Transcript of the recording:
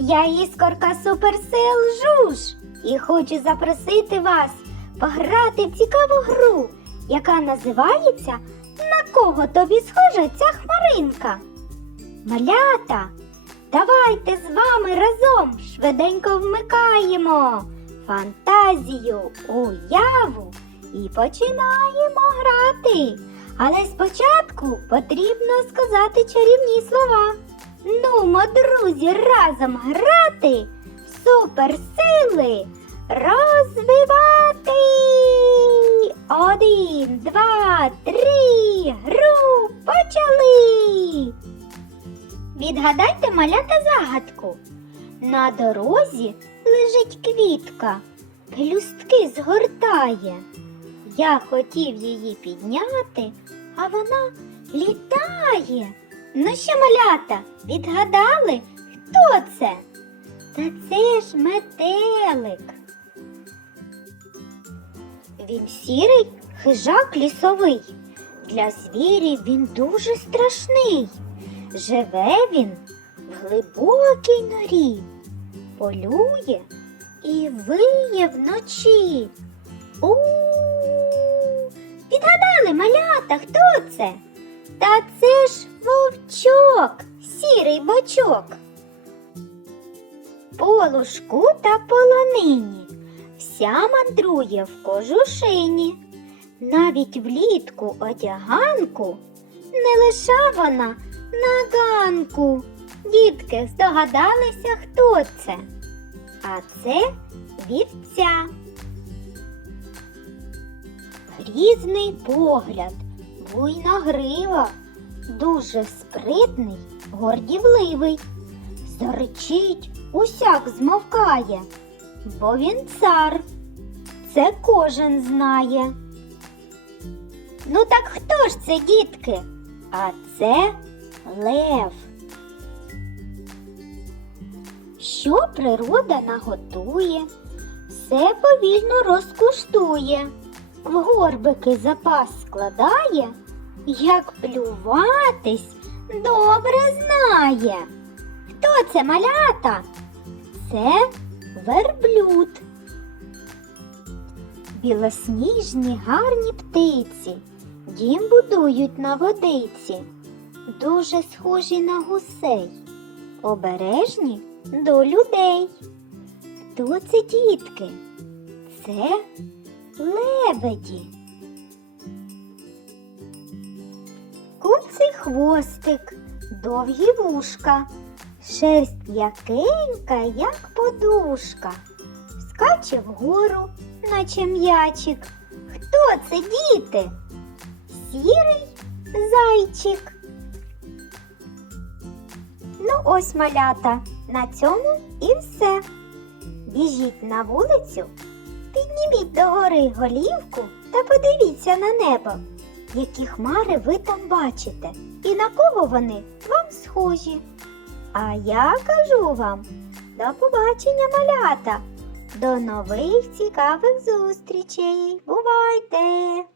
Я іскорка суперсил Жуж і хочу запросити вас пограти в цікаву гру, яка називається На кого тобі схожа ця хмаринка? Малята, давайте з вами разом швиденько вмикаємо фантазію, уяву і починаємо грати. Але спочатку потрібно сказати чарівні слова. Нумо, друзі, разом грати, суперсили розвивати. Один, два, три, гру почали. Відгадайте малята загадку. На дорозі лежить квітка, пелюстки згортає. Я хотів її підняти, а вона літає. Ну що, малята, відгадали, хто це? Та це ж метелик. Він сірий хижак лісовий. Для звірів він дуже страшний. Живе він в глибокій норі, полює і виє вночі. У Відгадали малята, хто це? Та це ж вовчок, сірий бочок. По лужку та полонині вся мандрує в кожушині. Навіть влітку одяганку не лиша вона на ганку. Дітки здогадалися, хто це? А це вівця. Грізний погляд, буйна грива, дуже спритний, гордівливий. Заречить, усяк змовкає, бо він цар. Це кожен знає. Ну так хто ж це, дітки? А це лев. Що природа наготує, все повільно розкуштує, в горбики запас складає, як плюватись добре знає. Хто це малята? Це верблюд. Білосніжні гарні птиці, дім будують на водиці, дуже схожі на гусей, обережні до людей. Хто це дітки? Це лебеді. Хвостик, довгі вушка, шерсть м'якенька, як подушка, скаче вгору, наче м'ячик. Хто це діти? Сірий зайчик. Ну ось малята, на цьому і все. Біжіть на вулицю, підніміть догори голівку та подивіться на небо, які хмари ви там бачите і на кого вони вам схожі. А я кажу вам до побачення, малята! До нових цікавих зустрічей! Бувайте!